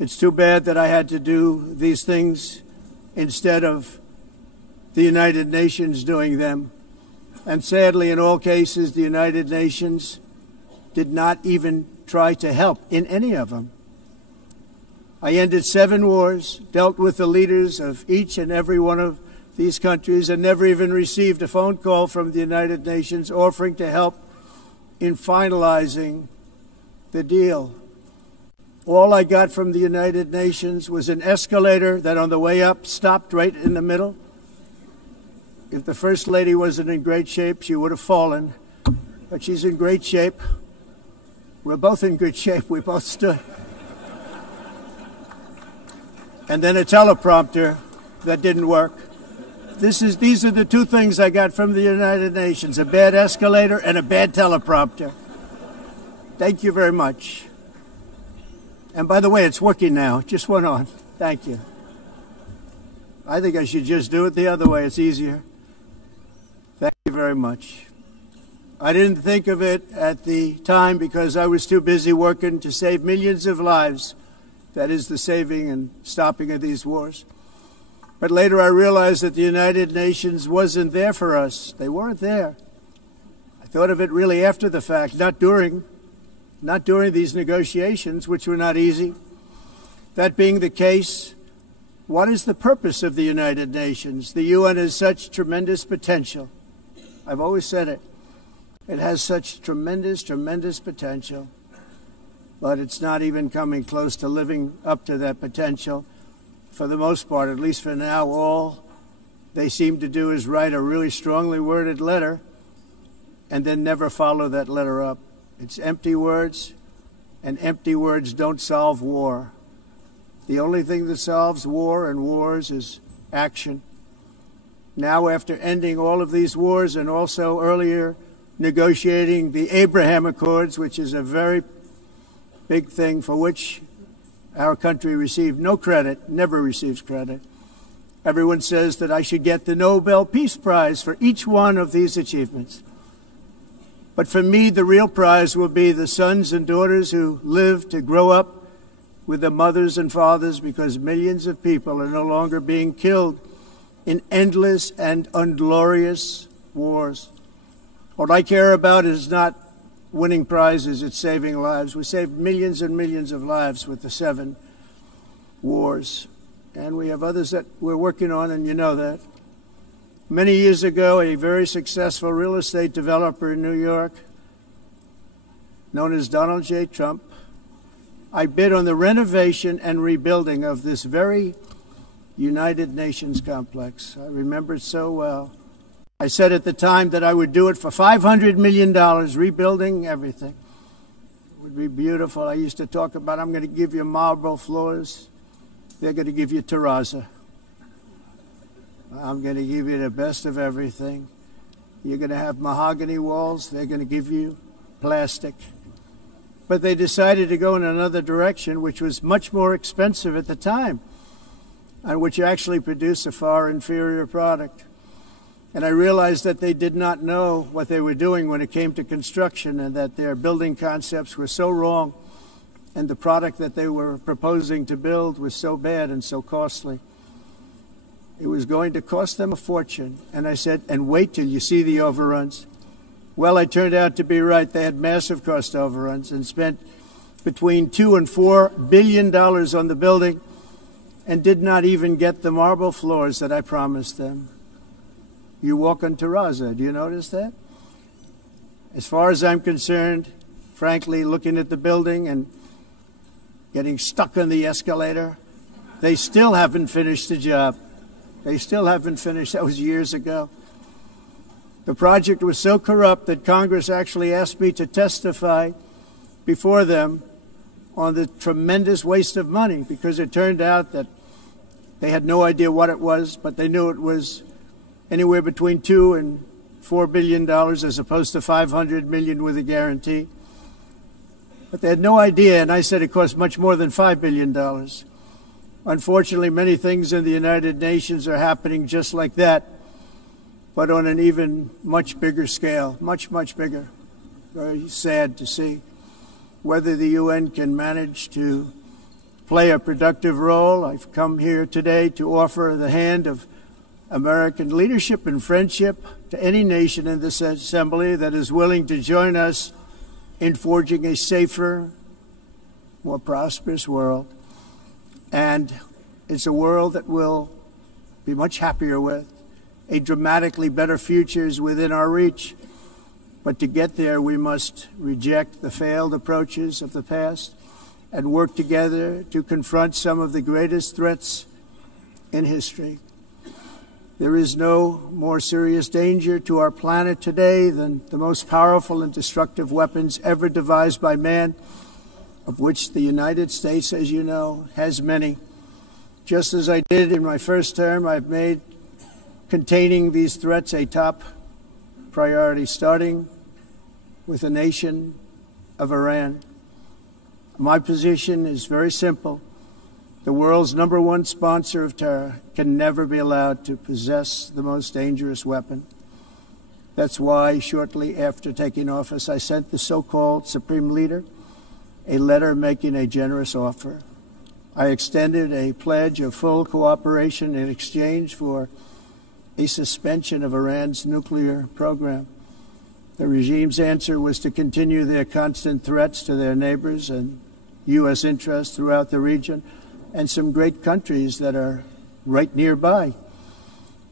It's too bad that I had to do these things instead of the United Nations doing them. And sadly, in all cases, the United Nations did not even try to help in any of them. I ended 7 wars, dealt with the leaders of each and every one of these countries, and never even received a phone call from the United Nations offering to help in finalizing the deal. All I got from the United Nations was an escalator that on the way up stopped right in the middle. If the First Lady wasn't in great shape, she would have fallen. But she's in great shape. We're both in good shape. We both stood. And then a teleprompter that didn't work. These are the 2 things I got from the United Nations, a bad escalator and a bad teleprompter. Thank you very much. And by the way, it's working now. It just went on. Thank you. I think I should just do it the other way. It's easier. Thank you very much. I didn't think of it at the time because I was too busy working to save millions of lives. That is the saving and stopping of these wars. But later I realized that the United Nations wasn't there for us. They weren't there. I thought of it really after the fact, not during these negotiations, which were not easy. That being the case, what is the purpose of the United Nations? The UN has such tremendous potential. I've always said it. It has such tremendous, tremendous potential, but it's not even coming close to living up to that potential. For the most part, at least for now, all they seem to do is write a really strongly worded letter and then never follow that letter up. It's empty words, and empty words don't solve war. The only thing that solves war and wars is action. Now, after ending all of these wars and also earlier negotiating the Abraham Accords, which is a very big thing for which our country received no credit, never receives credit. Everyone says that I should get the Nobel Peace Prize for each one of these achievements. But for me, the real prize will be the sons and daughters who live to grow up with the mothers and fathers, because millions of people are no longer being killed in endless and unglorious wars. What I care about is not winning prizes, it's saving lives. We saved millions and millions of lives with the 7 wars. And we have others that we're working on, and you know that. Many years ago, a very successful real estate developer in New York, known as Donald J. Trump, I bid on the renovation and rebuilding of this very United Nations complex. I remember it so well. I said at the time that I would do it for $500 million, rebuilding everything. It would be beautiful. I used to talk about, I'm going to give you marble floors. They're going to give you terrazzo. I'm going to give you the best of everything. You're going to have mahogany walls. They're going to give you plastic. But they decided to go in another direction, which was much more expensive at the time, and which actually produced a far inferior product. And I realized that they did not know what they were doing when it came to construction, and that their building concepts were so wrong, and the product that they were proposing to build was so bad and so costly. It was going to cost them a fortune. And I said, and wait till you see the overruns. Well, I turned out to be right. They had massive cost overruns and spent between $2 and $4 billion on the building and did not even get the marble floors that I promised them. You walk on terrazzo. Do you notice that? As far as I'm concerned, frankly, looking at the building and getting stuck on the escalator, they still haven't finished the job. They still haven't finished. That was years ago. The project was so corrupt that Congress actually asked me to testify before them on the tremendous waste of money, because it turned out that they had no idea what it was, but they knew it was anywhere between $2 and $4 billion as opposed to $500 million with a guarantee. But they had no idea, and I said it cost much more than $5 billion. Unfortunately, many things in the United Nations are happening just like that, but on an even much bigger scale, much, much bigger. Very sad to see whether the UN can manage to play a productive role. I've come here today to offer the hand of American leadership and friendship to any nation in this assembly that is willing to join us in forging a safer, more prosperous world. And it's a world that we'll be much happier with. A dramatically better future is within our reach. But to get there, we must reject the failed approaches of the past and work together to confront some of the greatest threats in history. There is no more serious danger to our planet today than the most powerful and destructive weapons ever devised by man, of which the United States, as you know, has many. Just as I did in my first term, I've made containing these threats a top priority, starting with the nation of Iran. My position is very simple. The world's #1 sponsor of terror can never be allowed to possess the most dangerous weapon. That's why, shortly after taking office, I sent the so-called Supreme Leader a letter making a generous offer. I extended a pledge of full cooperation in exchange for a suspension of Iran's nuclear program. The regime's answer was to continue their constant threats to their neighbors and U.S. interests throughout the region and some great countries that are right nearby.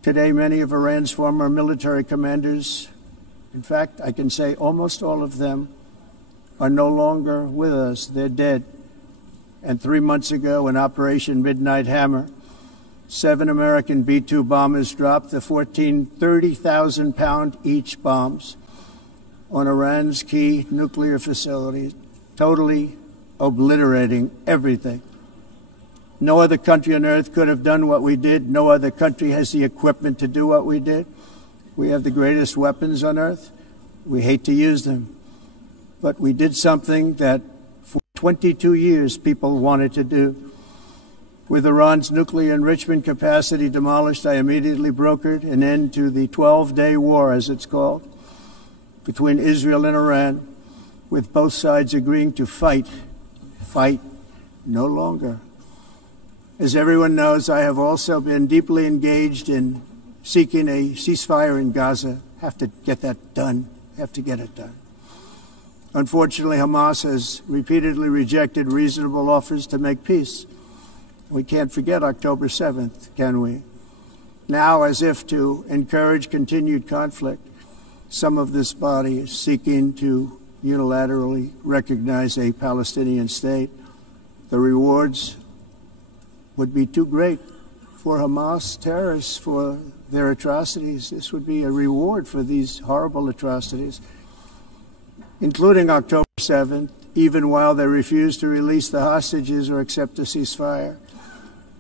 Today, many of Iran's former military commanders, in fact, I can say almost all of them, are no longer with us. They're dead. And 3 months ago, in Operation Midnight Hammer, 7 American B-2 bombers dropped the 14 30,000-pound each bombs on Iran's key nuclear facilities, totally obliterating everything. No other country on earth could have done what we did. No other country has the equipment to do what we did. We have the greatest weapons on earth. We hate to use them. But we did something that for 22 years people wanted to do. With Iran's nuclear enrichment capacity demolished, I immediately brokered an end to the 12-day war, as it's called, between Israel and Iran, with both sides agreeing to fight no longer. As everyone knows, I have also been deeply engaged in seeking a ceasefire in Gaza. Have to get that done. Have to get it done. Unfortunately, Hamas has repeatedly rejected reasonable offers to make peace. We can't forget October 7th, can we? Now, as if to encourage continued conflict, some of this body is seeking to unilaterally recognize a Palestinian state. The rewards would be too great for Hamas terrorists for their atrocities. This would be a reward for these horrible atrocities, including October 7th, even while they refuse to release the hostages or accept a ceasefire.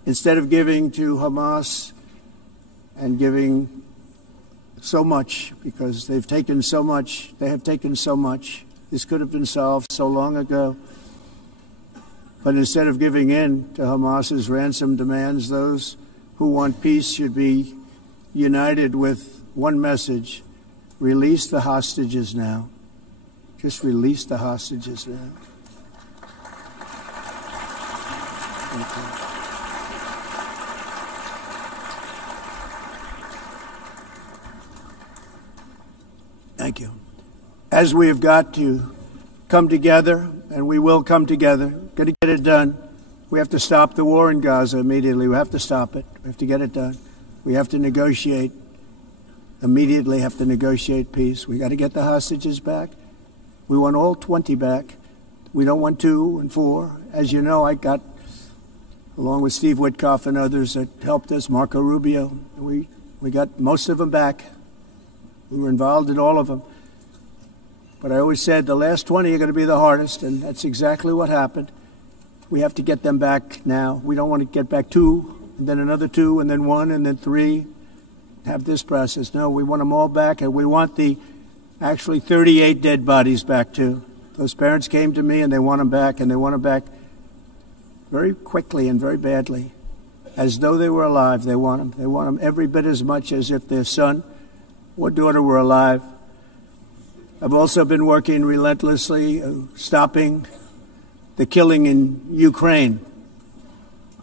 Instead of giving to Hamas and giving so much, because they've taken so much, they have taken so much. This could have been solved so long ago. But instead of giving in to Hamas's ransom demands, those who want peace should be united with one message: release the hostages now. Just release the hostages now. Thank you. Thank you. As we have got to come together, and we will come together, got to get it done. We have to stop the war in Gaza immediately. We have to stop it. We have to get it done. We have to negotiate, immediately have to negotiate peace. We got to get the hostages back. We want all 20 back. We don't want 2 and 4. As you know, I got, along with Steve Witkoff and others that helped us, Marco Rubio, we got most of them back. We were involved in all of them. But I always said the last 20 are going to be the hardest, and that's exactly what happened. We have to get them back now. We don't want to get back 2, and then another 2, and then 1, and then 3. Have this process. No, we want them all back, and we want the actually 38 dead bodies back, too. Those parents came to me, and they want them back, and they want them back very quickly and very badly. As though they were alive, they want them. They want them every bit as much as if their son or daughter were alive. I've also been working relentlessly, stopping the killing in Ukraine.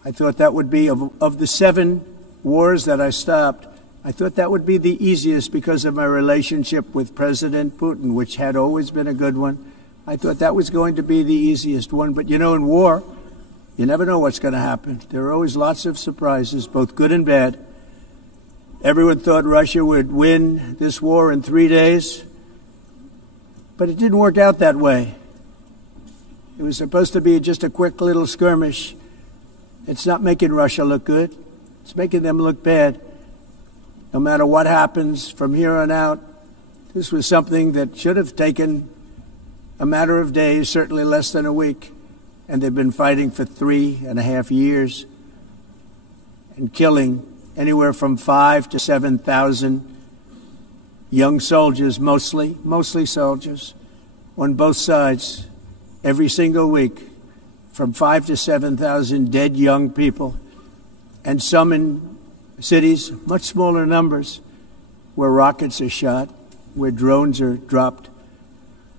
I thought that would be, of the 7 wars that I stopped, I thought that would be the easiest because of my relationship with President Putin, which had always been a good one. I thought that was going to be the easiest one. But, you know, in war, you never know what's going to happen. There are always lots of surprises, both good and bad. Everyone thought Russia would win this war in 3 days, but it didn't work out that way. It was supposed to be just a quick little skirmish. It's not making Russia look good. It's making them look bad. No matter what happens from here on out, this was something that should have taken a matter of days, certainly less than a week. And they've been fighting for 3.5 years and killing anywhere from 5,000 to 7,000 young soldiers, mostly soldiers, on both sides, every single week, from 5,000 to 7,000 dead young people, and some in cities, much smaller numbers, where rockets are shot, where drones are dropped.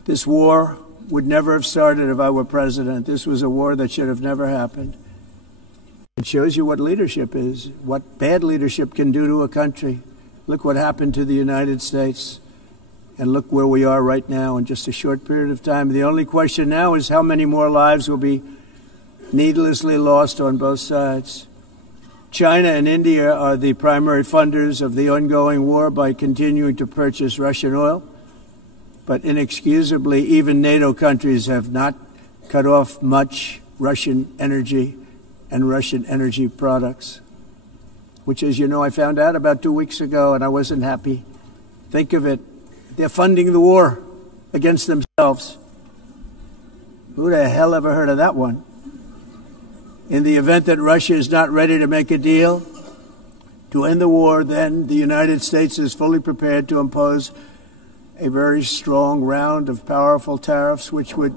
This war would never have started if I were president. This was a war that should have never happened. It shows you what leadership is, what bad leadership can do to a country. Look what happened to the United States, and look where we are right now in just a short period of time. The only question now is how many more lives will be needlessly lost on both sides. China and India are the primary funders of the ongoing war by continuing to purchase Russian oil. But inexcusably, even NATO countries have not cut off much Russian energy and Russian energy products, which, as you know, I found out about 2 weeks ago, and I wasn't happy. Think of it. They're funding the war against themselves. Who the hell ever heard of that one? In the event that Russia is not ready to make a deal to end the war, then the United States is fully prepared to impose a very strong round of powerful tariffs, which would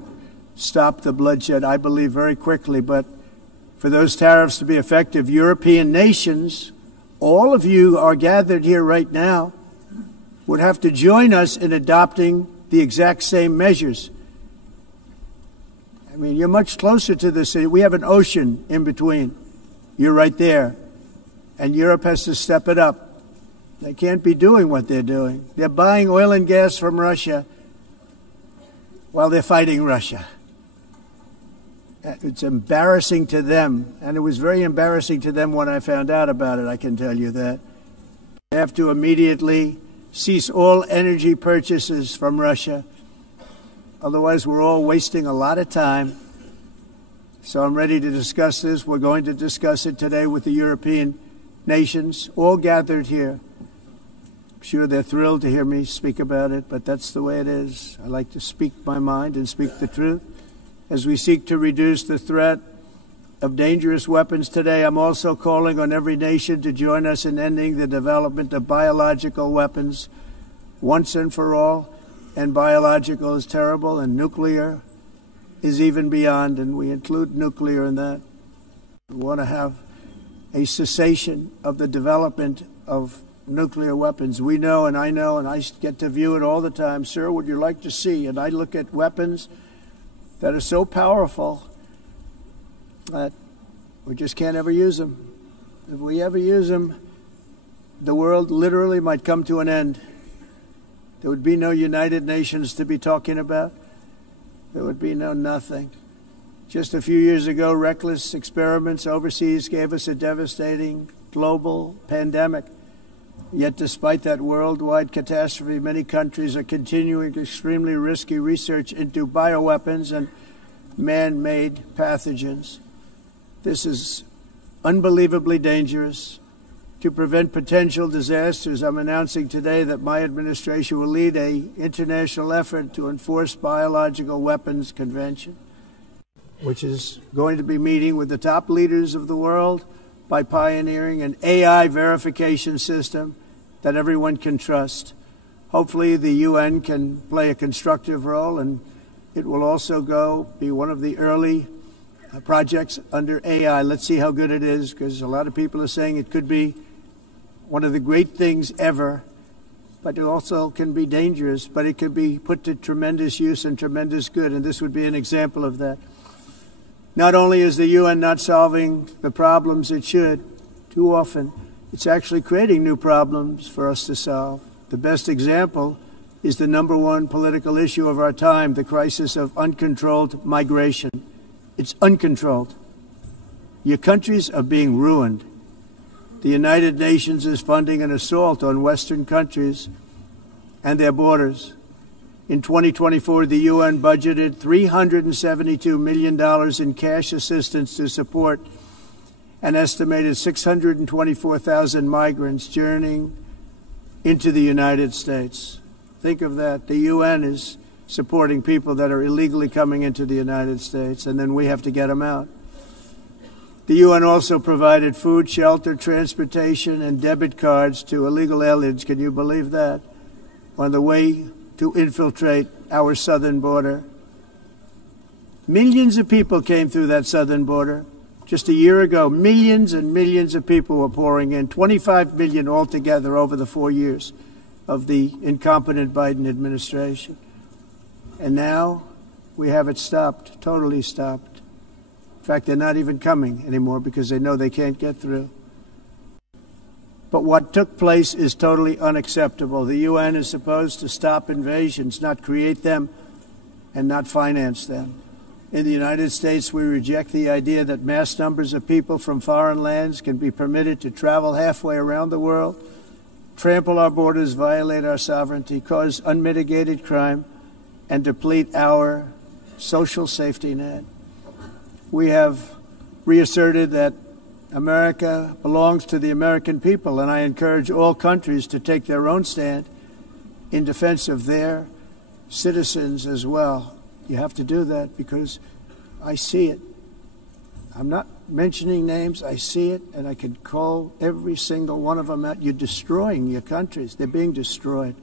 stop the bloodshed, I believe, very quickly. But for those tariffs to be effective, European nations, all of you are gathered here right now, would have to join us in adopting the exact same measures. I mean, you're much closer to this. We have an ocean in between. You're right there. And Europe has to step it up. They can't be doing what they're doing. They're buying oil and gas from Russia while they're fighting Russia. It's embarrassing to them, and it was very embarrassing to them when I found out about it, I can tell you that. They have to immediately cease all energy purchases from Russia. Otherwise, we're all wasting a lot of time. So I'm ready to discuss this. We're going to discuss it today with the European nations, all gathered here. I'm sure they're thrilled to hear me speak about it, but that's the way it is. I like to speak my mind and speak the truth. As we seek to reduce the threat of dangerous weapons today, I'm also calling on every nation to join us in ending the development of biological weapons once and for all. And biological is terrible, and nuclear is even beyond, and we include nuclear in that. We want to have a cessation of the development of nuclear weapons. We know, and I get to view it all the time. Sir, would you like to see? And I look at weapons that are so powerful that we just can't ever use them. If we ever use them, the world literally might come to an end. There would be no United Nations to be talking about. There would be no nothing. Just a few years ago, reckless experiments overseas gave us a devastating global pandemic. Yet despite that worldwide catastrophe, many countries are continuing extremely risky research into bioweapons and man-made pathogens. This is unbelievably dangerous. To prevent potential disasters, I'm announcing today that my administration will lead an international effort to enforce Biological Weapons Convention, which is going to be meeting with the top leaders of the world by pioneering an AI verification system that everyone can trust. Hopefully the UN can play a constructive role, and it will also be one of the early projects under AI. Let's see how good it is, because a lot of people are saying it could be one of the great things ever, but it also can be dangerous, but it can be put to tremendous use and tremendous good, and this would be an example of that. Not only is the UN not solving the problems it should, too often, it's actually creating new problems for us to solve. The best example is the number one political issue of our time, the crisis of uncontrolled migration. It's uncontrolled. Your countries are being ruined. The United Nations is funding an assault on Western countries and their borders. In 2024, the UN budgeted $372 million in cash assistance to support an estimated 624,000 migrants journeying into the United States. Think of that. The UN is supporting people that are illegally coming into the United States, and then we have to get them out. The UN also provided food, shelter, transportation, and debit cards to illegal aliens. Can you believe that? On the way to infiltrate our southern border. Millions of people came through that southern border. Just a year ago, millions and millions of people were pouring in, 25 million altogether over the 4 years of the incompetent Biden administration. And now we have it stopped, totally stopped. In fact, they're not even coming anymore because they know they can't get through. But what took place is totally unacceptable. The UN is supposed to stop invasions, not create them and not finance them. In the United States, we reject the idea that mass numbers of people from foreign lands can be permitted to travel halfway around the world, trample our borders, violate our sovereignty, cause unmitigated crime, and deplete our social safety net. We have reasserted that America belongs to the American people, and I encourage all countries to take their own stand in defense of their citizens as well. You have to do that because I see it. I'm not mentioning names. I see it, and I can call every single one of them out. You're destroying your countries. They're being destroyed.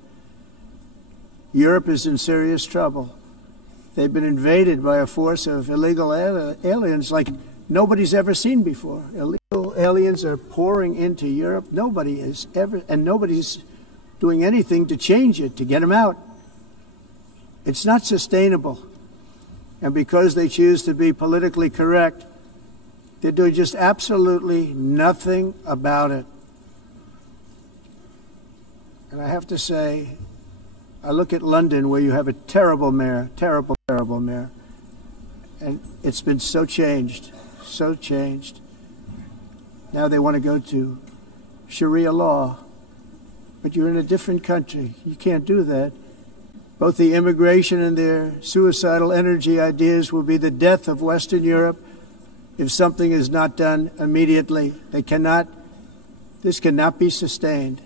Europe is in serious trouble. They've been invaded by a force of illegal aliens like nobody's ever seen before. Illegal aliens are pouring into Europe. Nobody is ever, and nobody's doing anything to change it, to get them out. It's not sustainable. And because they choose to be politically correct, they're doing just absolutely nothing about it. And I have to say, I look at London where you have a terrible mayor, terrible mayor. And it's been so changed, so changed. Now they want to go to Sharia law. But you're in a different country. You can't do that. Both the immigration and their suicidal energy ideas will be the death of Western Europe if something is not done immediately. This cannot be sustained.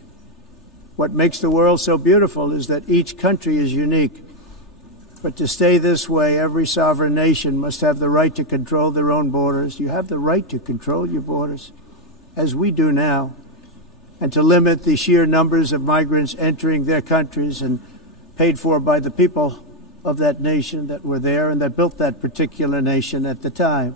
What makes the world so beautiful is that each country is unique. But to stay this way, every sovereign nation must have the right to control their own borders. You have the right to control your borders, as we do now, and to limit the sheer numbers of migrants entering their countries and paid for by the people of that nation that were there and that built that particular nation at the time.